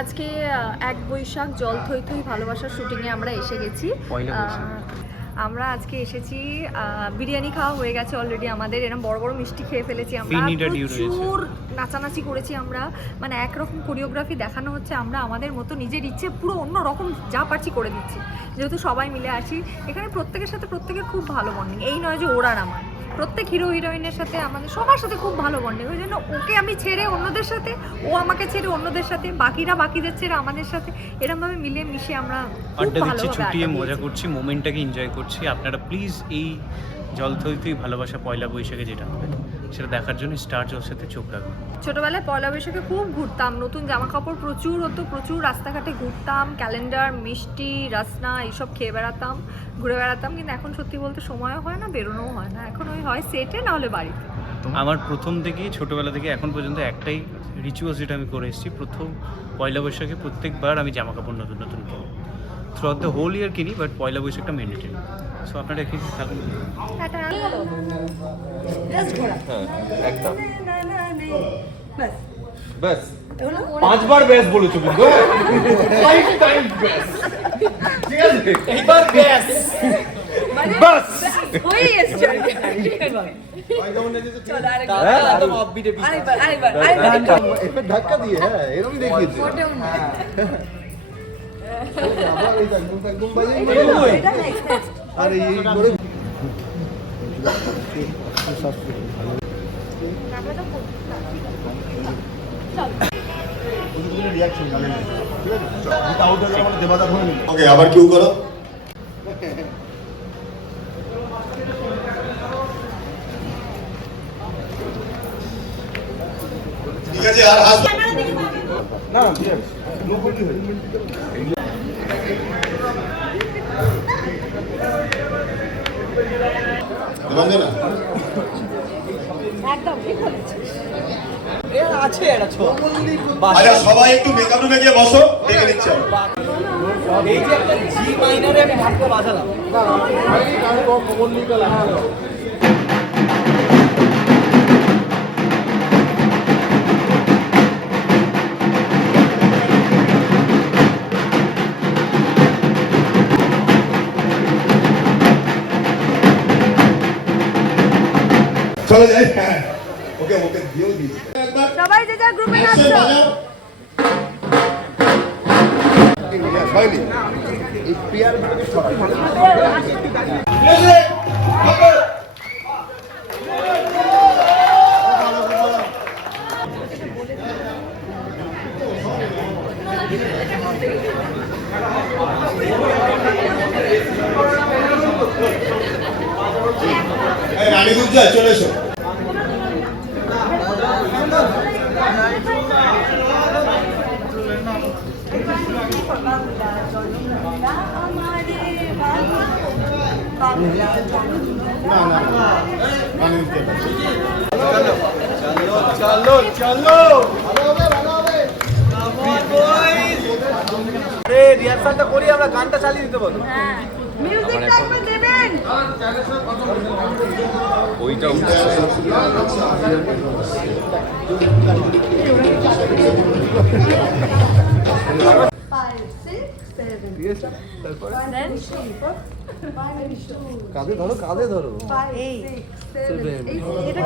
আজকে 1 বৈশাখ জল থই থই ভালোবাসার শুটিংয়ে আমরা এসে গেছি। আমরা আজকে এসেছি, বিরিয়ানি খাওয়া হয়ে গেছে অলরেডি আমাদের, এরকম বড় বড় মিষ্টি খেয়ে ফেলেছি আমরা, প্রচুর নাচানাচি করেছি আমরা, মানে একরকম কোরিওগ্রাফি দেখানো হচ্ছে, আমরা আমাদের মতো নিজের ইচ্ছে পুরো অন্য রকম যা পারছি করে দিচ্ছি, যেহেতু সবাই মিলে আসি এখানে। প্রত্যেকের সাথে প্রত্যেকের খুব ভালো বন্ডিং, এই নয় যে ওরা আমার, প্রত্যেক হিরো হিরোইনের সাথে আমাদের সবার সাথে খুব ভালো বন্ডিং। ওই জন্য ওকে আমি ছেড়ে অন্যদের সাথে, ও আমাকে ছেড়ে অন্যদের সাথে, বাকিরা বাকিদের ছেড়ে আমাদের সাথে, এরকমভাবে মিলে মিশে আমরা আড্ডা দিচ্ছি, ছুটিয়ে মজা করছি, মোমেন্টটাকে এনজয় করছি। আপনারা প্লিজ এই জল থই থই ভালোবাসা পয়লা বৈশাখে যেটা হবে সেটা দেখার জন্য স্টার জলসাতে চোখ রাখবেন। ছোটবেলায় পয়লা বৈশাখে খুব ঘুরতাম, নতুন জামা কাপড় প্রচুর হতো, প্রচুর রাস্তাঘাটে ঘুরতাম, ক্যালেন্ডার, মিষ্টি, রাসনা এইসব খেয়ে বেড়াতাম, ঘুরে বেড়াতাম। কিন্তু এখন সত্যি বলতে সময়ও হয় না, বেরোনোও হয় না, এখন ওই হয় সেটে না হলে বাড়িতে। আমার প্রথম থেকেই ছোটোবেলা থেকে এখন পর্যন্ত একটাই রিচুয়ালস যেটা আমি করে এসেছি, প্রথম পয়লা বৈশাখে প্রত্যেকবার আমি জামা কাপড় নতুন নতুন কিনি। Throughout the whole year কিনি, বাট পয়লা বৈশাখটা ম্যান্ডেটরি। সো আপনারা এখানে থাকুন। একদম ব্যাস 5 বার ব্যাস বলেছো কিন্তু 5 টাইম ব্যাস, ঠিক আছে এইবার ব্যাস বাস হয়ে এসেছে। চল আরেকবার অফবিটে আরেকবার একবার ধাক্কা দিয়ে, হ্যাঁ এরকম দেখিয়েছে। মোটেও না, আবার এই একদম বাজে এটা নেক্সট আর এই করে ওকে আবার কিউ করো। ঠিক আছে, আর হাত না ঠিক আছে নৌকটি হয়ে বন্ধ না একদম ঠিক বলেছিস। আছে এটা ছোট আচ্ছা, সবাই একটু মেকআপ রুমে গিয়ে বসো, দেখে নিচ্ছি আমি। এই যে একটা জি মাইনারে আমি ঢাকতে বাজালাম খবর নিয়ে গেল। চলো যাই। হ্যাঁ ওকে ওকে দিও দিয়েছি। সবাই যে যা গ্রুপে অ্যাকশন নাচছো। বাজাও। হয়নি এই পেয়ার গুলোকে সরাই মিউজিক ওকে। এই রানী গুজরা চলে এসো। চলো চলো আরে রিহার্সালটা করি, আমরা গানটা চালিয়ে দিতে বলো। হ্যাঁ মিউজিকটা একবার দেবেন। ওইটা কাঁধে ধরো কাঁধে ধরো এই এটা